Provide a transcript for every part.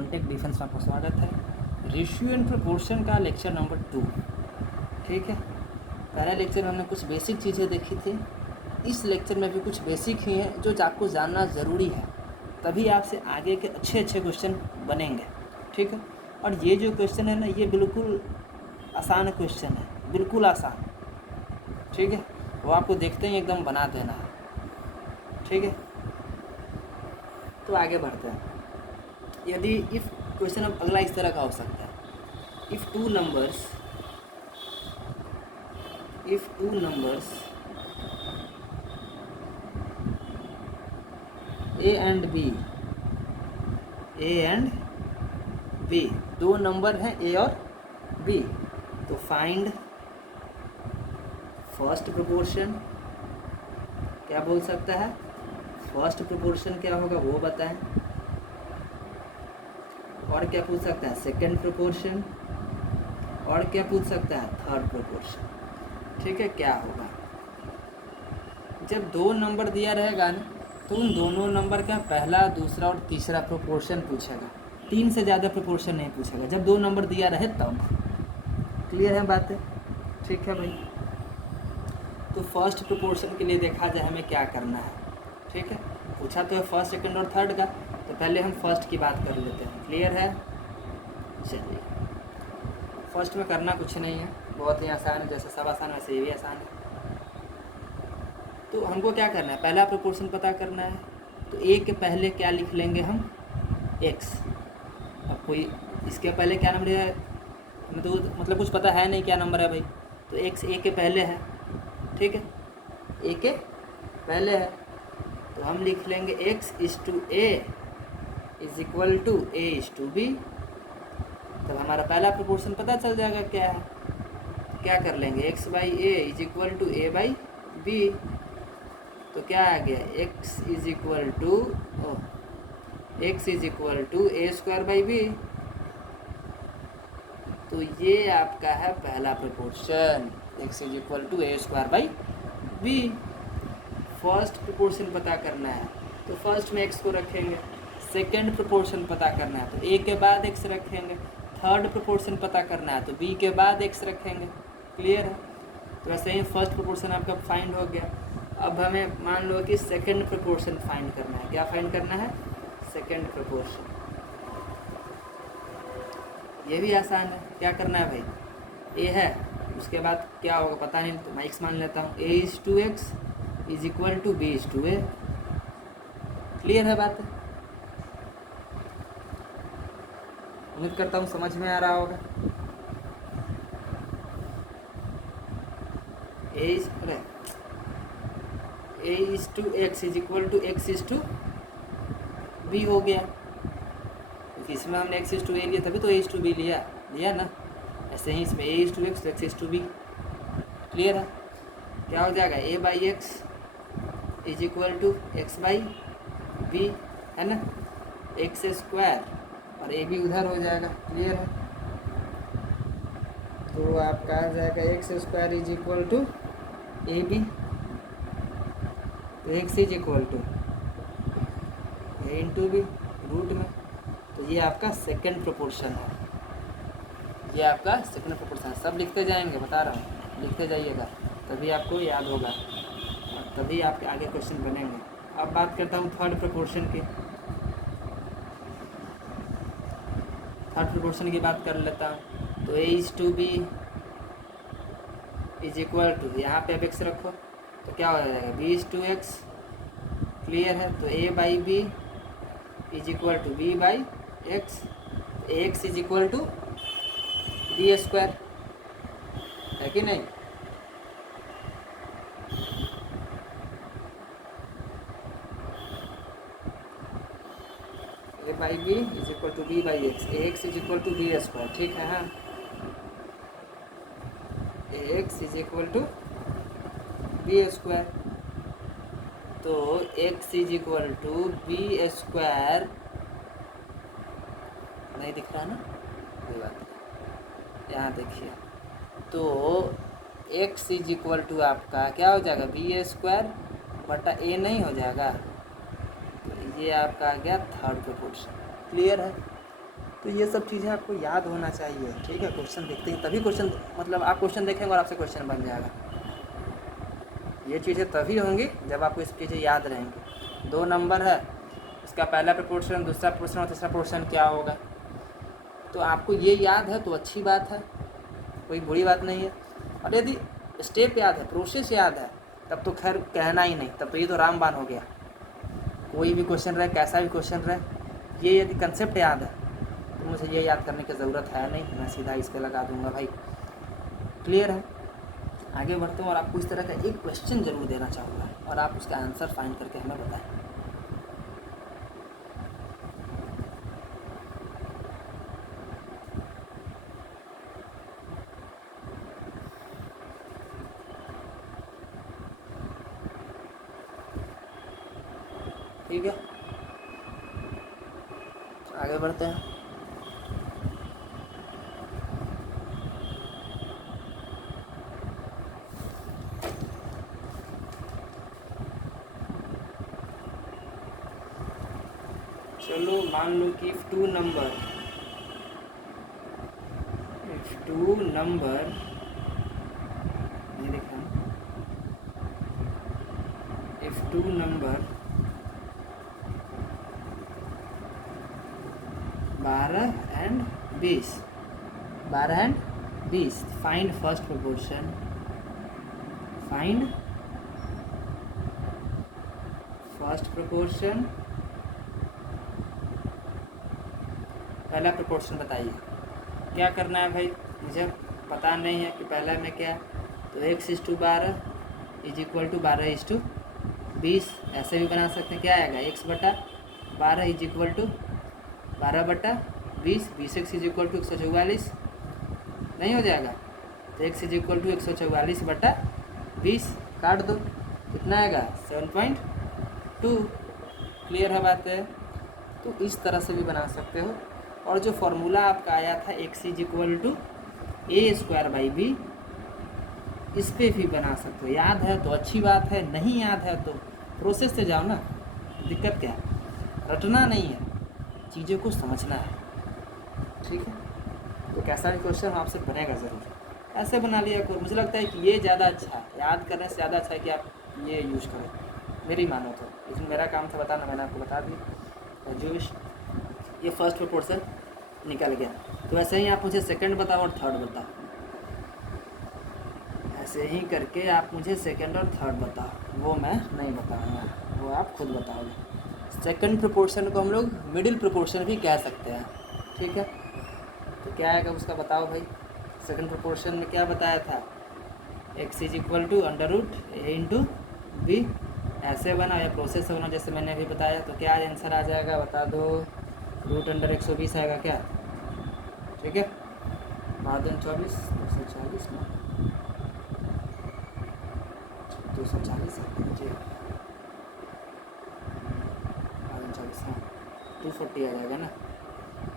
Contact defence में आपका स्वागत है। रेशियो एंड प्रोपोर्शन का लेक्चर नंबर 2, ठीक है। पहले लेक्चर में हमने कुछ बेसिक चीज़ें देखी थी। इस लेक्चर में भी कुछ बेसिक ही हैं जो आपको जानना ज़रूरी है, तभी आपसे आगे के अच्छे क्वेश्चन बनेंगे, ठीक है। और ये जो क्वेश्चन है ना, ये बिल्कुल आसान क्वेश्चन है, बिल्कुल आसान, ठीक है। वो आपको देखते ही एकदम बना देना है, ठीक है। तो आगे बढ़ते हैं। यदि इफ़ क्वेश्चन अब अगला इस तरह का हो सकता है, if two numbers A and B, दो नंबर हैं ए और बी, तो फाइंड फर्स्ट प्रोपोर्शन। क्या बोल सकता है? फर्स्ट प्रोपोर्शन क्या होगा वो बताएं। और क्या पूछ सकता है? Second proportion. और क्या पूछ सकता है? थर्ड प्रोपोर्शन, ठीक है। क्या होगा जब दो नंबर दिया रहेगा ना, तो उन दोनों नंबर का पहला, दूसरा और तीसरा प्रोपोर्शन पूछेगा, 3 से ज़्यादा प्रोपोर्शन नहीं पूछेगा। जब दो नंबर दिया रहे तब। क्लियर है बातें? ठीक है भाई। तो फर्स्ट प्रोपोर्शन के लिए देखा जाए हमें क्या करना है, ठीक है। पूछा तो है फर्स्ट, सेकंड और थर्ड का, तो पहले हम फर्स्ट की बात कर लेते हैं। क्लियर है? चलिए, फर्स्ट में करना कुछ नहीं है, बहुत ही आसान है। जैसे सब आसान वैसे ये भी आसान है। तो हमको क्या करना है? पहला प्रोपोर्शन पता करना है। तो ए के पहले क्या लिख लेंगे हम? एक्स। अब कोई इसके पहले क्या नंबर है, हमें तो मतलब कुछ पता है नहीं क्या नंबर है भाई, तो एक्स ए के पहले है, ठीक है। ए के पहले है तो हम लिख लेंगे X is to A is equal to A is to B. तब हमारा पहला प्रोपोर्शन पता चल जाएगा क्या है। क्या कर लेंगे? X by A is equal to A by B. तो क्या आ गया? X is equal to A square by B. तो ये आपका है पहला proportion, X is equal to A square by B. First proportion पता करना है तो फर्स्ट में एक्स को रखेंगे। सेकंड प्रोपोर्शन पता करना है तो ए के बाद एक्स रखेंगे। थर्ड प्रोपोर्शन पता करना है तो बी के बाद एक्स रखेंगे। क्लियर है? तो ऐसे ही फर्स्ट प्रोपोर्शन आपका फाइंड हो गया। अब हमें मान लो कि सेकंड प्रोपोर्शन फाइंड करना है। क्या फाइंड करना है? Second proportion. ये भी आसान है। क्या करना है भाई? ए है, उसके बाद क्या होगा पता नहीं, तो मैं एक्स मान लेता हूँ। A is to x is equal to b is to a. Clear है बात? उम्मीद करता हूँ समझ में आ रहा होगा। A is to x is equal to x is to b हो गया, क्योंकि इसमें हमने एक्स इज टू ए लिया तभी तो ए इज टू बी लिया ना। ऐसे ही इसमें ए इज टू एक्स तो x is to b. Clear है? क्या हो जाएगा? A by x is equal to x by b, है ना। एक्स स्क्वायर और ए भी उधर हो जाएगा। क्लियर है? तो आपका आ जाएगा x square is equal to a b, तो x is equal to a into b root में। तो ये आपका सेकंड प्रोपोर्शन है। ये आपका सेकंड प्रोपोर्शन है। सब लिखते जाएंगे, बता रहा हूँ, लिखते जाइएगा, तभी आपको याद होगा और तभी आपके आगे क्वेश्चन बनेंगे। अब बात करता हूँ थर्ड प्रोपोर्शन की। थर्ड प्रोपोर्शन की बात कर लेता हूँ। तो a is to b is equal to, यहाँ पे अब एक्स रखो तो क्या हो जाएगा? B is to x. Clear है? तो a by b is equal to b by x. X is equal to b square, है कि नहीं? A by b is equal to b by x. X is equal to b square, ठीक है। हाँ, x is equal to b square. तो x is equal to b square, नहीं दिख रहा ना, कोई बात नहीं, यहाँ देखिए। तो एक्स इज इक्वल टू आपका क्या हो जाएगा? बी स्क्वायर बटा ए नहीं हो जाएगा? तो ये आपका आ गया थर्ड प्रोपोर्शन। क्लियर है? तो ये सब चीज़ें आपको याद होना चाहिए, ठीक है। क्वेश्चन देखते हैं तभी क्वेश्चन, मतलब आप क्वेश्चन देखेंगे और आपसे क्वेश्चन बन जाएगा। ये चीज़ें तभी होंगी जब आपको इस चीज़ें याद रहेंगी। 2 नंबर है, इसका पहला प्रपोर्शन, दूसरा प्रपोर्शन और तीसरा प्रपोर्शन क्या होगा, तो आपको ये याद है तो अच्छी बात है, कोई बुरी बात नहीं है। और यदि स्टेप याद है, प्रोसेस याद है, तब तो खैर कहना ही नहीं, तब तो ये तो रामबाण हो गया। कोई भी क्वेश्चन रहे, कैसा भी क्वेश्चन रहे, ये यदि कंसेप्ट याद है तो मुझे ये याद करने की ज़रूरत है नहीं, मैं सीधा इस पर लगा दूंगा भाई। क्लियर है। आगे बढ़ते हैं और आपको इस तरह का एक क्वेश्चन जरूर देना चाहूँगा और आप उसका आंसर फाइंड करके हमें बताएं। ठीक है, आगे बढ़ते हैं। चलो मान लो कि if two number ये देखा, if two number 12 and 20, 12 and 20, find first proportion, find first proportion, पहला प्रोपोर्शन बताइए। क्या करना है भाई, मुझे पता नहीं है कि पहला में क्या, तो x/12 इज इक्वल टू 12/20, ऐसे भी बना सकते हैं। क्या आएगा, x/12 is equal to 12/20, 20x is equal to 144, नहीं हो जाएगा, तो x इज इक्वल टू 144/20, काट दो, कितना आएगा 7.2। क्लियर है बात है। तो इस तरह से भी बना सकते हो। और जो फॉर्मूला आपका आया था x is equal to a²/b, इस पर भी बना सकते हो। याद है तो अच्छी बात है, नहीं याद है तो प्रोसेस से जाओ ना, दिक्कत क्या है, रटना नहीं है, चीज़ों को समझना है, ठीक है। तो कैसा भी क्वेश्चन आपसे बनेगा ज़रूर, ऐसे बना लिया करो। मुझे लगता है कि ये ज़्यादा अच्छा है, याद करने से ज़्यादा अच्छा है कि आप ये यूज़ करो, मेरी मानो तो। लेकिन मेरा काम था बताना, मैंने आपको बता दिया। जो ये फर्स्ट प्रोपोर्शन निकल गया, तो ऐसे ही आप मुझे सेकंड बताओ और थर्ड बताओ, ऐसे ही करके आप मुझे सेकंड और थर्ड बताओ। वो मैं नहीं बताऊंगा, वो आप खुद बताओगे। सेकंड प्रोपोर्शन को हम लोग मिडिल प्रोपोर्शन भी कह सकते हैं, ठीक है। तो क्या आएगा उसका बताओ भाई। सेकंड प्रोपोर्शन में क्या बताया था, x is equal to √a/b, ऐसे बना या प्रोसेस से बना जैसे मैंने अभी बताया। तो क्या आंसर आ जाएगा बता दो, √120 आएगा क्या, ठीक है। 12/24 240 में 240 जी, 12/24 हाँ 240 आ जाएगा ना,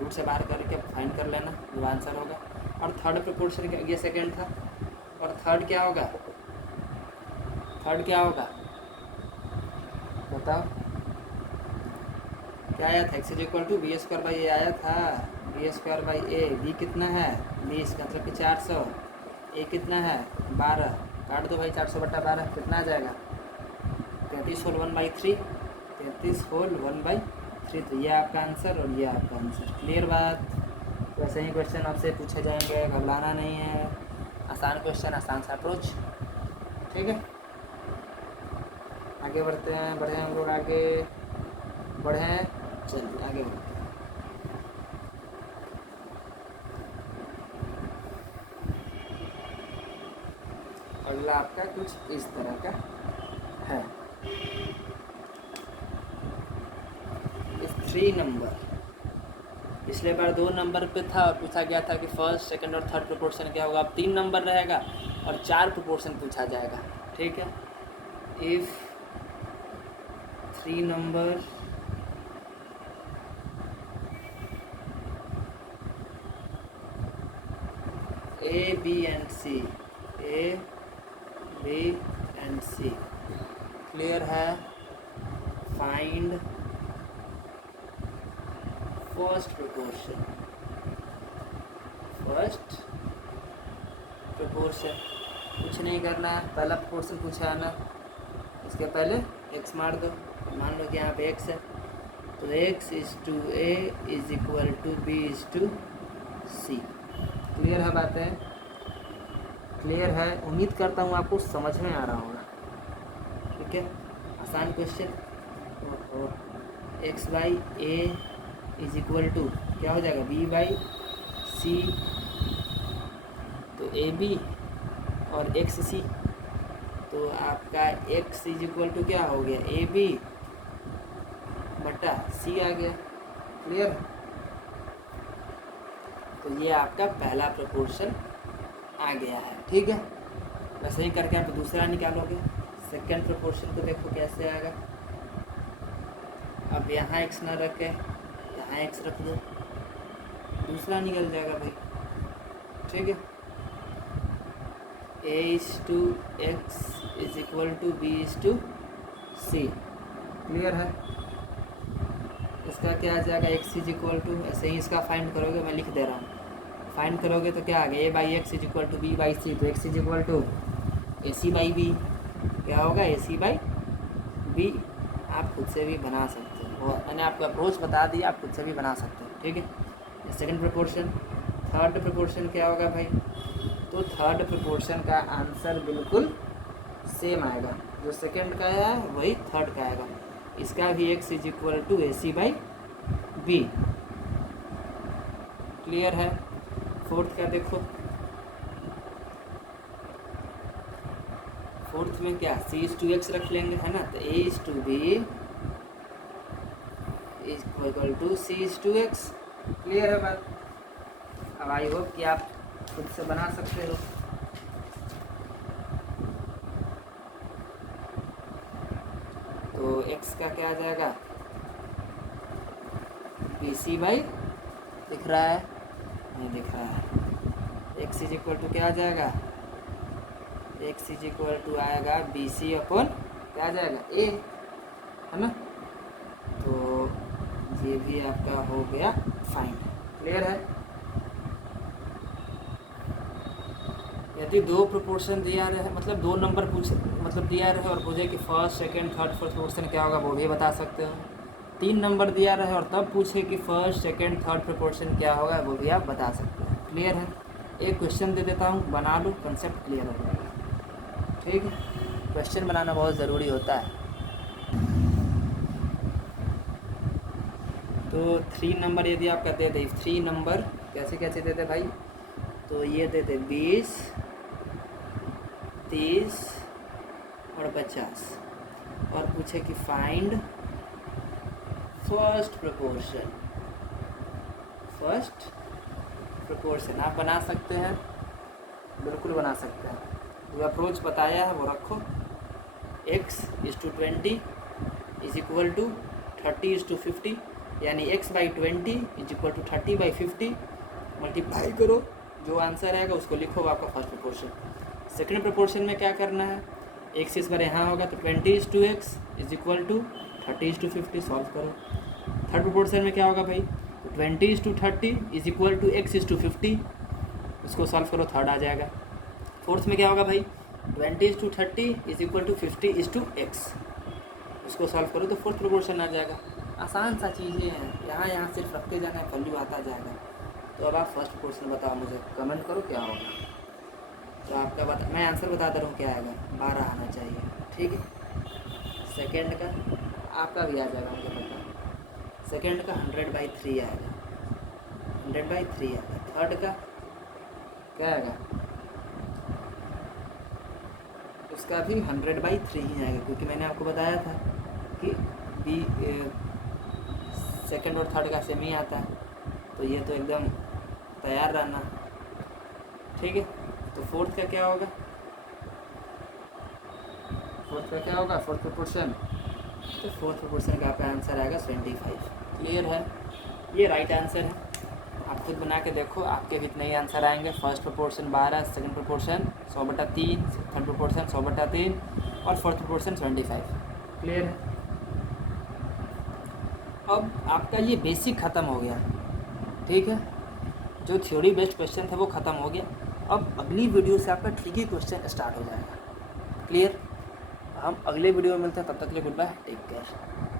रूट से बाहर करके फाइंड कर लेना जो आंसर होगा। और थर्ड प्रोपोर्शन क्या, ये सेकंड था, और थर्ड क्या होगा, थर्ड क्या होगा बताओ। क्या आया था, x is equal to b²/a आया था, b²/a, b कितना है 20, मतलब कि 400, a कितना है 12, काट दो भाई 400/12, कितना आ जाएगा 33 होल 1/3, 33 होल 1/3। तो ये आपका आंसर और ये आपका आंसर। क्लियर बात। तो ऐसे ही क्वेश्चन आपसे पूछे जाएंगे, घबराना नहीं है, आसान क्वेश्चन, आसान सा अप्रोच, ठीक है। आगे बढ़ते हैं, बढ़े हम लोग आगे बढ़े, चलिए आगे बढ़ते हैं। अगला आपका कुछ इस तरह का है, इस 3 नंबर, पिछले बार 2 नंबर पे था और पूछा गया था कि फर्स्ट सेकंड और थर्ड प्रोपोर्शन क्या होगा। अब 3 नंबर रहेगा और 4 प्रोपोर्शन पूछा जाएगा, ठीक है। If 3 number A, B and C, A, B and C, clear है। Find first proportion, first proportion. कुछ नहीं करना है, पहला प्रोपोर्शन पूछा है ना, इसके पहले x मार दो। मान लो कि यहाँ पे x है, तो x is to a is equal to b is to c। Clear है बातें? क्लियर है? उम्मीद करता हूँ आपको समझ में आ रहा होगा। ठीक है, आसान question. X by A is equal to क्या हो जाएगा, बी बाई सी, तो ए बी और एक्स सी, तो आपका एक्स इज इक्वल टू क्या हो गया, ए बी बटा सी आ गया। क्लियर? तो ये आपका पहला प्रोपोर्शन आ गया है। ठीक है, वैसे ही करके आप दूसरा निकालोगे। सेकेंड प्रोपोर्शन को देखो कैसे आएगा। अब यहाँ एक्स ना रख के यहाँ एक्स रख दो, दूसरा निकल जाएगा भाई। ठीक है, a is to x is equal to b is to c. Clear है? इसका क्या आ जाएगा, एक्स इज इक्वल टू, ऐसे ही इसका फाइंड करोगे, मैं लिख दे रहा हूँ। फाइंड करोगे तो क्या आ गया, a by x is equal to b by c, तो x is equal to A C by b. क्या होगा, ए सी बाई बी। आप खुद से भी बना सकते हो, मैंने आपको अप्रोच बता दिया, आप खुद से भी बना सकते हो। ठीक है, सेकंड प्रोपोर्शन। थर्ड प्रोपोर्शन क्या होगा भाई, तो थर्ड प्रोपोर्शन का आंसर बिल्कुल सेम आएगा, जो सेकंड का आया है वही थर्ड का आएगा। इसका भी X is equal to A C by B. Clear है? फोर्थ का देखो, फोर्थ में क्या, सी इज टू एक्स रख लेंगे, है ना, तो a is to b is equal to c is to x. Clear है बात? अब आई होप कि आप खुद से बना सकते हो। तो x का क्या आ जाएगा, बी सी बाई, दिख रहा है, नहीं दिख रहा है, x इज इक्वल टू क्या आ जाएगा, x इज इक्वल टू आएगा बी सी अपॉन क्या आ जाएगा, a, है ना। तो ये भी आपका हो गया फाइंड। क्लियर है? यदि दो प्रोपोर्शन दिया रहे, मतलब दो नंबर पूछ, मतलब दिया रहे और पूछे कि first second third fourth proportion क्या होगा, वो भी बता सकते हो। तीन नंबर दिया रहे और तब पूछे कि फर्स्ट सेकंड थर्ड प्रोपोर्शन क्या होगा, वो भी आप बता सकते हो। क्लियर है? एक क्वेश्चन दे देता हूँ, बना लो, कंसेप्ट क्लियर हो जाएगा। ठीक है, क्वेश्चन बनाना बहुत ज़रूरी होता है। तो 3 नंबर यदि आपका दे दे, 3 नंबर कैसे कैसे देते भाई, तो ये देते 20, 30 और 50, और पूछे कि find first proportion. First proportion आप बना सकते हैं, बिल्कुल बना सकते हैं। जो अप्रोच बताया है वो रखो। x is to 20 is equal to 30 is to 50, यानी x by 20 is equal to 30 by 50, multiply करो, जो आंसर आएगा उसको लिखो, आपका फर्स्ट प्रोपोर्शन। सेकंड प्रोपोर्शन में क्या करना है, x इस बार यहाँ होगा तो 20 is to x is equal to 30 is to 50, solve करो। थर्ड प्रोपोर्शन में क्या होगा भाई, तो 20 is to 30 is equal to x is to 50, उसको सॉल्व करो, थर्ड आ जाएगा। फोर्थ में क्या होगा भाई, 20 is to 30 is equal to 50 is to x, उसको सॉल्व करो तो फोर्थ प्रोपोर्शन आ जाएगा। आसान सा चीज़ें हैं, यहाँ सिर्फ रखते जाना है, वैल्यू आता जाएगा। तो अब आप फर्स्ट प्रोपोर्शन बताओ, मुझे कमेंट करो क्या होगा। तो आपका बता, मैं आंसर बता दे रहा हूँ क्या आएगा, 12 आना चाहिए। ठीक है, सेकंड का आपका भी आ जाएगा, मुझे पता। सेकंड का 100/3 आएगा, 100/3 आएगा। थर्ड का क्या आएगा, उसका भी 100/3 ही आएगा, क्योंकि मैंने आपको बताया था कि बी सेकंड और थर्ड का सेम ही आता है, तो ये तो एकदम तैयार रहना। ठीक है, तो फोर्थ का क्या होगा, फोर्थ का क्या होगा, फोर्थ प्रोपोर्शन, तो फोर्थ प्रोपोर्शन का आपका आंसर आएगा 25। क्लियर है? ये राइट आंसर है, आप खुद बना के देखो, आपके भी इतने ही आंसर आएंगे। First proportion 12, second proportion 100/3, third proportion 100/3 और फोर्थ प्रोपोर्शन 25। क्लियर है? अब आपका ये बेसिक ख़त्म हो गया। ठीक है, जो थ्योरी बेस्ड क्वेश्चन थे वो ख़त्म हो गया। अब अगली वीडियो से आपका ट्रिकी क्वेश्चन स्टार्ट हो जाएगा। क्लियर? हम अगले वीडियो में मिलते हैं, तब तक के लिए गुड बाय, टेक केयर।